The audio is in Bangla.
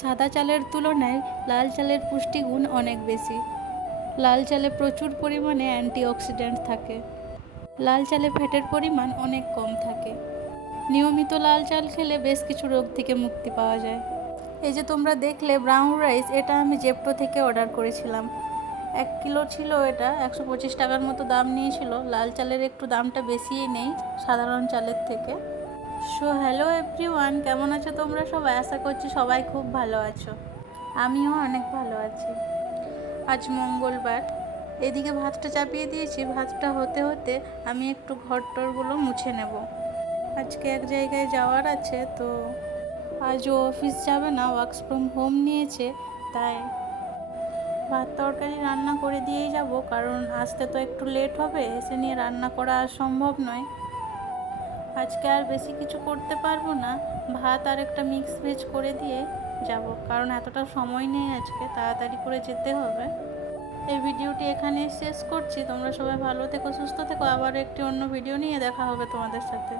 সাদা চালের তুলনায় লাল চালের পুষ্টিগুণ অনেক বেশি। লাল চালে প্রচুর পরিমাণে অ্যান্টিঅক্সিডেন্ট থাকে। লাল চালে ফ্যাটের পরিমাণ অনেক কম থাকে। নিয়মিত লাল চাল খেলে বেশ কিছু রোগ থেকে মুক্তি পাওয়া যায়। এই যে তোমরা দেখলে ব্রাউন রাইস, এটা আমি জেপ্টো থেকে অর্ডার করেছিলাম। 1 কিলো ছিল, এটা 125 টাকার মতো দাম নিয়েছিল। লাল চালের একটু দামটা বেশিই নেই সাধারণ চালের থেকে। সো হ্যালো এভরিওয়ান, কেমন আছো তোমরা সবাই? আশা করছি সবাই খুব ভালো আছো। আমিও অনেক ভালো আছি। আজ মঙ্গলবার, এদিকে ভাতটা চাপিয়ে দিয়েছি। ভাতটা হতে হতে আমি একটু ঘরটরগুলো মুছে নেব। আজকে এক জায়গায় যাওয়ার আছে, তো আজও অফিস যাবে না, ওয়ার্ক ফ্রম হোম নিয়েছে, তাই ভাত তরকারি রান্না করে দিয়েই যাব, কারণ আসতে তো একটু লেট হবে। এসে নিয়ে রান্না করা আর সম্ভব নয়। আজকে আর বেশি কিছু করতে পারবো না, ভাত আর একটা মিক্স ভেজ করে দিয়ে যাব, কারণ এতটা সময় নেই আজকে, তাড়াতাড়ি করে যেতে হবে। এই ভিডিওটি এখানেই শেষ করছি। তোমরা সবাই ভালো থেকো, সুস্থ থেকো। আবার একটি অন্য ভিডিও নিয়ে দেখা হবে তোমাদের সাথে।